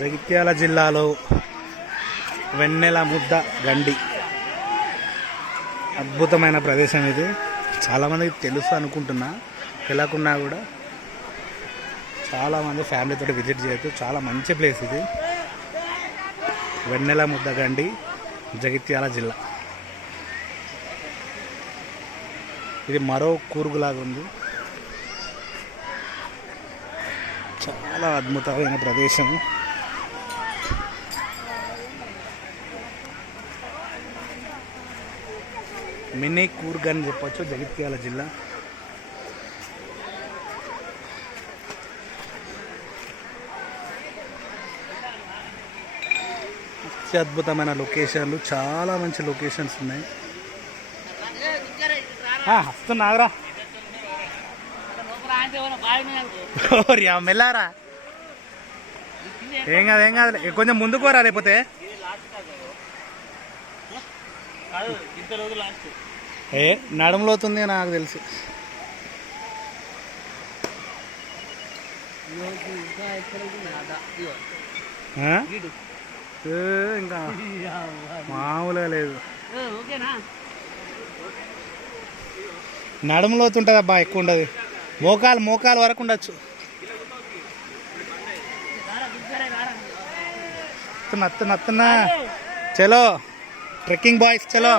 జగిత్యాల జిల్లాలో వెన్నెల ముద్ద గండి అద్భుతమైన ప్రదేశం ఇది. చాలామందికి తెలుసు అనుకుంటున్నా, తెలియకున్నా కూడా చాలామంది ఫ్యామిలీతో విజిట్ చేయొచ్చు. చాలా మంచి ప్లేస్ ఇది. వెన్నెల ముద్ద గండి, జగిత్యాల జిల్లా. ఇది మరో కూర్గులాగా ఉంది. చాలా అద్భుతమైన ప్రదేశం. మినీ కూర్గ్ అని చెప్పొచ్చు జగిత్యాల జిల్లా. అద్భుతమైన లొకేషన్లు, చాలా మంచి లొకేషన్స్ ఉన్నాయి. వస్తున్నారా మెల్లారా, ఏం కాదు ఏం కాదు, కొంచెం ముందుకు రా, లేకపోతే ఏ నడుములోతుంది నాకు తెలుసు. ఇంకా మామూలుగా లేదు, నడుములోతుంటుంది అబ్బా, ఎక్కువ ఉండదు. మోకాలు వరకు ఉండొచ్చు. నత్తున్నా చలో ట్రెక్కింగ్ బాయ్స్ చలో.